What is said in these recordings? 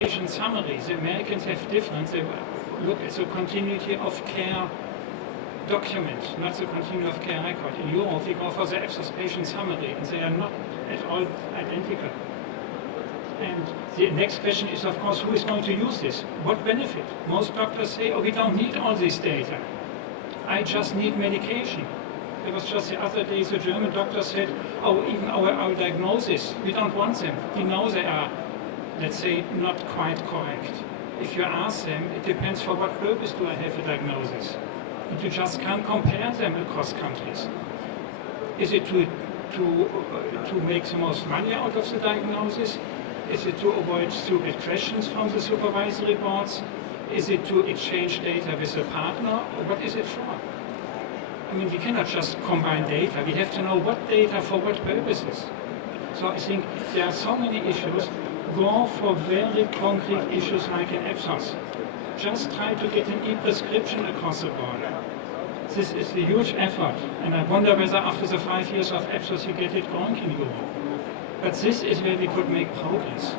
patient summary. The Americans have different. They look at the continuity of care document, not the continuity of care record. In Europe, we go for the Ipsos patient summary, and they are not at all identical. And the next question is, of course, who is going to use this? What benefit? Most doctors say, oh, we don't need all this data. I just need medication. It was just the other day, the German doctor said, oh, even our diagnosis, we don't want them. We know they are, let's say, not quite correct. If you ask them, it depends for what purpose do I have a diagnosis. And you just can't compare them across countries. Is it to make the most money out of the diagnosis? Is it to avoid stupid questions from the supervisory boards? Is it to exchange data with a partner? Or what is it for? I mean, we cannot just combine data. We have to know what data for what purposes. So I think there are so many issues. Go for very concrete issues like in Ipsos. Just try to get an e-prescription across the border. This is a huge effort, and I wonder whether after the 5 years of Ipsos you get it going in Europe. But this is where we could make progress,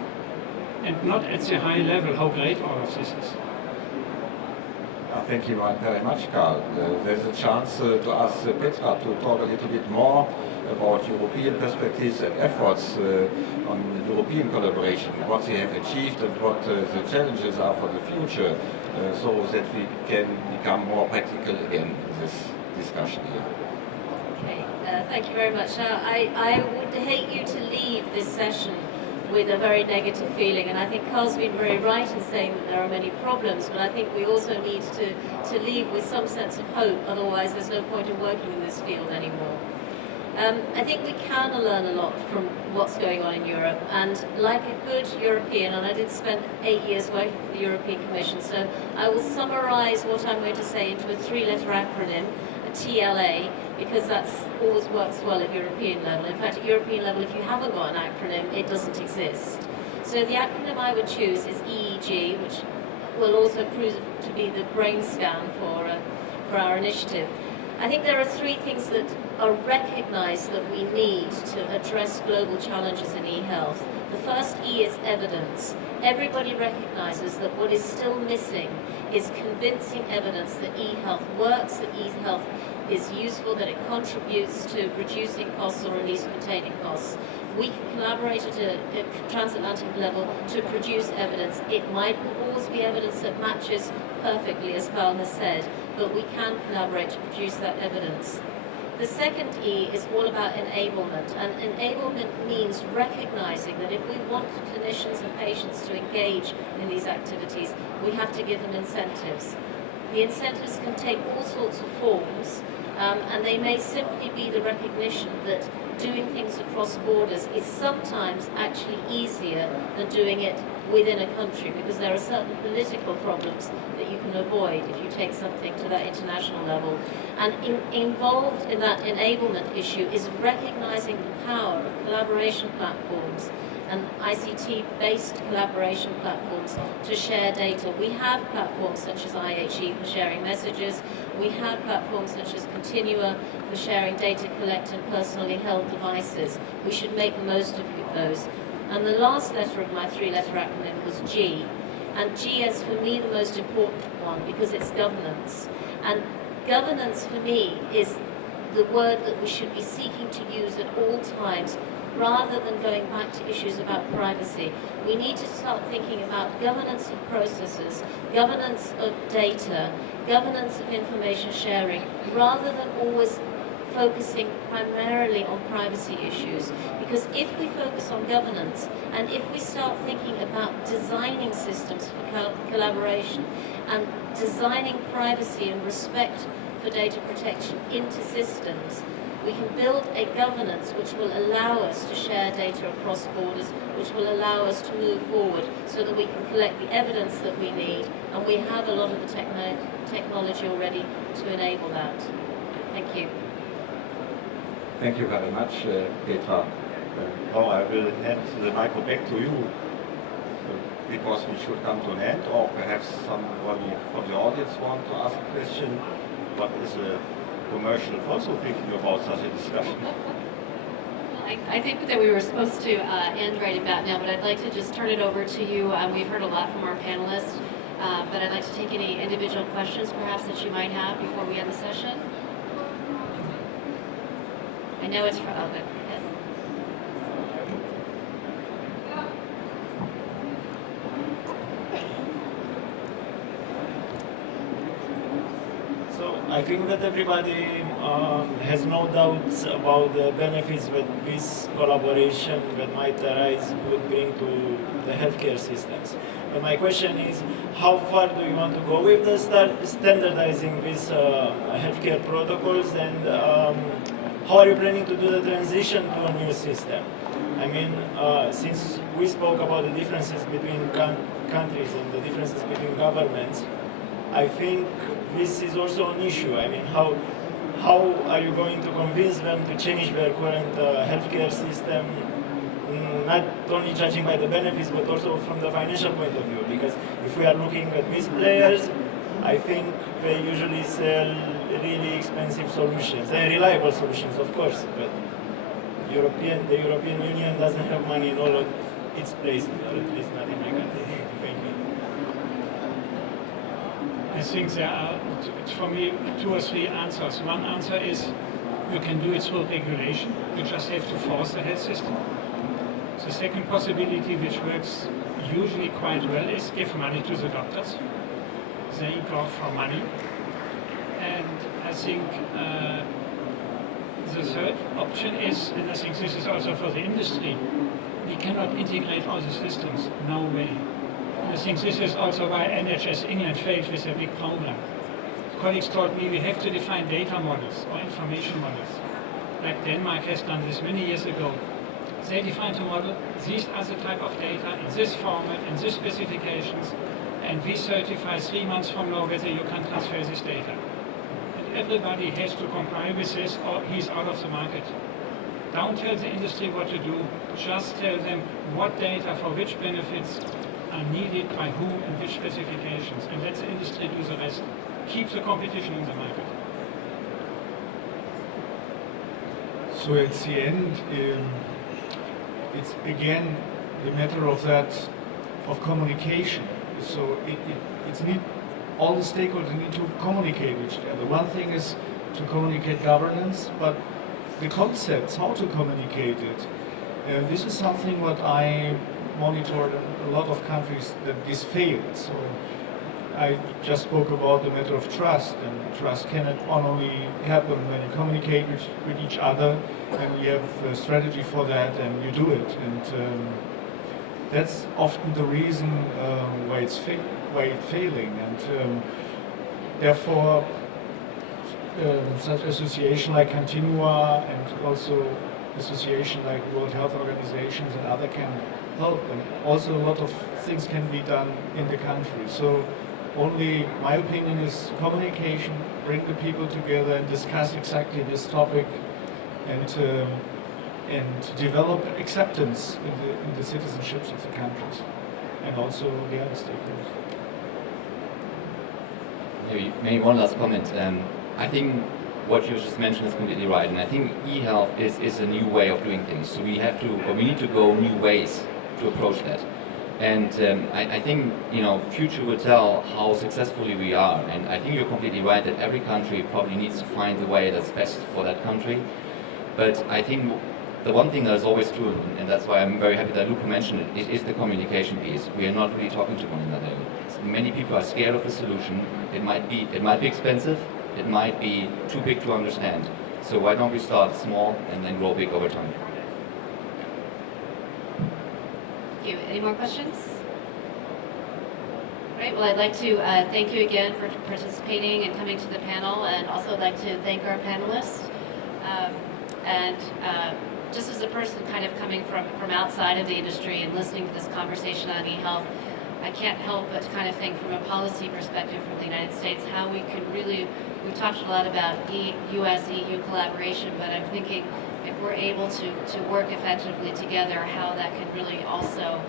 and not at the high level how great all of this is. Thank you very much, Karl. There's a chance to ask Petra to talk a little bit more about European perspectives and efforts on European collaboration, what they have achieved and what the challenges are for the future, so that we can become more practical again in this discussion here. Okay, thank you very much. Now, I would hate you to leave this session with a very negative feeling, and I think Karl's been very right in saying that there are many problems, but I think we also need to leave with some sense of hope, otherwise there's no point in working in this field anymore. I think we can learn a lot from what's going on in Europe, and like a good European, and I did spend 8 years working for the European Commission, so I will summarize what I'm going to say into a 3-letter acronym, a TLA, because that always works well at European level. In fact, at European level, if you haven't got an acronym, it doesn't exist. So the acronym I would choose is EEG, which will also prove to be the brain scan for our initiative. I think there are 3 things that are recognized that we need to address global challenges in e-health. The first E is evidence. Everybody recognizes that what is still missing is convincing evidence that e-health works, that e-health is useful, that it contributes to reducing costs or at least containing costs. We can collaborate at a transatlantic level to produce evidence. It might always be evidence that matches perfectly, as Karl has said, but we can collaborate to produce that evidence. The second E is all about enablement, and enablement means recognizing that if we want clinicians and patients to engage in these activities, we have to give them incentives. The incentives can take all sorts of forms, and they may simply be the recognition that doing things across borders is sometimes actually easier than doing it within a country, because there are certain political problems that you can avoid if you take something to that international level. And involved in that enablement issue is recognizing the power of collaboration platforms and ICT-based collaboration platforms to share data. We have platforms such as IHE for sharing messages. We have platforms such as Continua for sharing data collected and personally held devices. We should make the most of those. And the last letter of my 3-letter acronym was G. And G is, for me, the most important one because it's governance. And governance, for me, is the word that we should be seeking to use at all times, rather than going back to issues about privacy. We need to start thinking about governance of processes, governance of data, governance of information sharing, rather than always focusing primarily on privacy issues. Because if we focus on governance, and if we start thinking about designing systems for collaboration, and designing privacy and respect for data protection into systems, we can build a governance which will allow us to share data across borders, which will allow us to move forward so that we can collect the evidence that we need, and we have a lot of the technology already to enable that. Thank you. Thank you very much, Petra. Now I will hand the micro back to you, because we should come to an end, or perhaps somebody from the audience want to ask a question. What is a commercial also thinking about such a discussion? I think that we were supposed to end right about now, but I'd like to just turn it over to you. We've heard a lot from our panelists, but I'd like to take any individual questions perhaps that you might have before we end the session. I know it's for open. Yes. So I think that everybody has no doubts about the benefits that this collaboration that might arise would bring to the healthcare systems. But my question is, how far do you want to go with the standardizing these healthcare protocols, and how are you planning to do the transition to a new system? I mean, since we spoke about the differences between countries and the differences between governments, I think this is also an issue. I mean, how are you going to convince them to change their current healthcare system, not only judging by the benefits, but also from the financial point of view? Because if we are looking at these players, I think they usually sell really expensive solutions. They're reliable solutions, of course, but the European Union doesn't have money in all of its places, or at least not in my country. Thank you. I think there are, for me, 2 or 3 answers. One answer is you can do it through regulation. You just have to force the health system. The second possibility, which works usually quite well, is give money to the doctors. They go for money. And I think the third option is, and I think this is also for the industry, we cannot integrate all the systems. No way. I think this is also why NHS England failed with a big problem. Colleagues told me we have to define data models or information models. Like Denmark has done this many years ago. They defined a model, these are the type of data in this format, in these specifications, and we certify 3 months from now whether you can transfer this data. And everybody has to comply with this or he's out of the market. Don't tell the industry what to do, just tell them what data for which benefits are needed by whom and which specifications, and let the industry do the rest. Keep the competition in the market. So at the end, it's again the matter of communication. So it's need, all the stakeholders need to communicate with each other. One thing is to communicate governance, but the concepts, how to communicate it, this is something what I monitored in a lot of countries that this failed. So I just spoke about the matter of trust, and trust cannot only happen when you communicate with each other, and you have a strategy for that, and you do it. And that's often the reason why it's failing. And therefore, such association like Continua and also association like World Health Organizations and other can help. And also a lot of things can be done in the country. So only, my opinion is communication, bring the people together and discuss exactly this topic, and develop acceptance in the citizenships of the countries and also the other stakeholders. Maybe one last comment. I think what you just mentioned is completely right, and I think e-health is a new way of doing things. So we need to go new ways to approach that. And I think, future will tell how successfully we are. And I think you're completely right that every country probably needs to find the way that's best for that country. But I think the one thing that is always true, and that's why I'm very happy that Luca mentioned it, is the communication piece. We are not really talking to one another. Many people are scared of the solution. It might be expensive. It might be too big to understand. So why don't we start small and then grow big over time? Thank you. Any more questions? Great. Well, I'd like to thank you again for participating and coming to the panel, and also I'd like to thank our panelists. Just as a person kind of coming from outside of the industry and listening to this conversation on e-health, I can't help but kind of think from a policy perspective from the United States how we could really, we've talked a lot about US-EU collaboration, but I'm thinking if we're able to work effectively together, how that could really also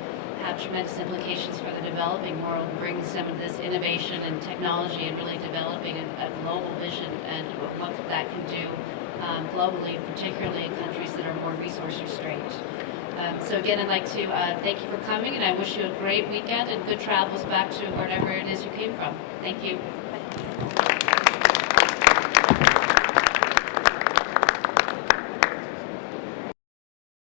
have tremendous implications for the developing world, bring some of this innovation and technology and really developing a global vision, and what that can do globally, and particularly in countries that are more resource restrained. So again, I'd like to thank you for coming, and I wish you a great weekend and good travels back to wherever it is you came from. Thank you.